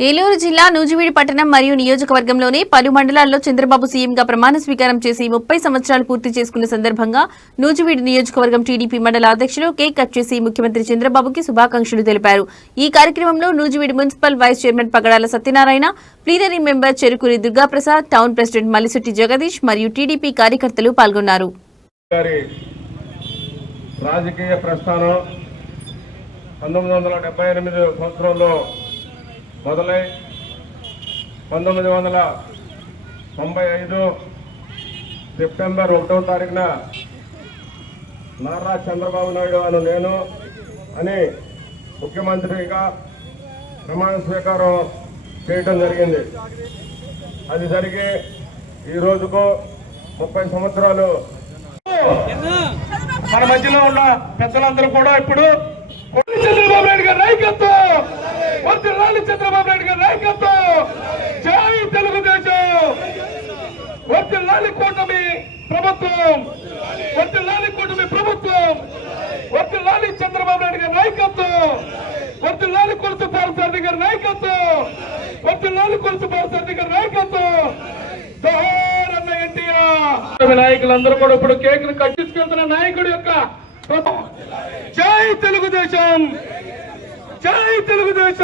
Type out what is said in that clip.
ఏలూరు జిల్లా నూజివీడు పట్టణం మరియు నియోజకవర్గంలోని పలు మండలాల్లో చంద్రబాబు సీఎంగా ప్రమాణ స్వీకారం చేసి ముప్పై సంవత్సరాలు పూర్తి చేసుకున్న సందర్భంగా నూజివీడు నియోజకవర్గం టీడీపీ మండల అధ్యక్షులు కేక్ కట్ చేసి ముఖ్యమంత్రి చంద్రబాబుకి శుభాకాంక్షలు తెలిపారు. ఈ కార్యక్రమంలో Nuzvid municipal vice chairman Pagadala Satyanarayana plenary member Cherukuri Durgaprasad town president Mallisetti Jagadish మరియు టీడీపీ కార్యకర్తలు పాల్గొన్నారు. రాజకీయ ప్రస్థానం పంతొమ్మిది వందల డెబ్బై ఎనిమిది సంవత్సరంలో మొదలై పంతొమ్మిది వందల తొంభై ఐదు సెప్టెంబర్ ఒకటో తారీఖున నారా చంద్రబాబు నాయుడు అను నేను అని ముఖ్యమంత్రిగా ప్రమాణ స్వీకారం చేయటం జరిగింది. అది జరిగి ఈ రోజుకు ముప్పై సంవత్సరాలు. మన మధ్యలో ఉన్న పెద్దలందరూ కూడా ఇప్పుడు చంద్రబాబు నాయుడు గారి నాయకత్వం కొట్టి రాలి చంద్రబాబు నాయుడు గారి నాయకత్వం జై తెలుగుదేశం కొట్టి కూటమి ప్రభుత్వం. కొట్టి కూటమి ప్రభుత్వం. కొట్టి చంద్రబాబు నాయుడు గారి నాయకత్వం. కొట్టి కొలుసు పాలసారథి గారి నాయకత్వం. కొట్టి కొలుసు పాలసారథి గారి నాయకత్వం. జోహార్ అన్న ఎన్టీఆర్. నాయకులందరూ కూడా ఇప్పుడు కేక్ను కట్టించుకెళ్తున్న నాయకుడు యొక్క జై తెలుగుదేశం. జై తెలుగుదేశం.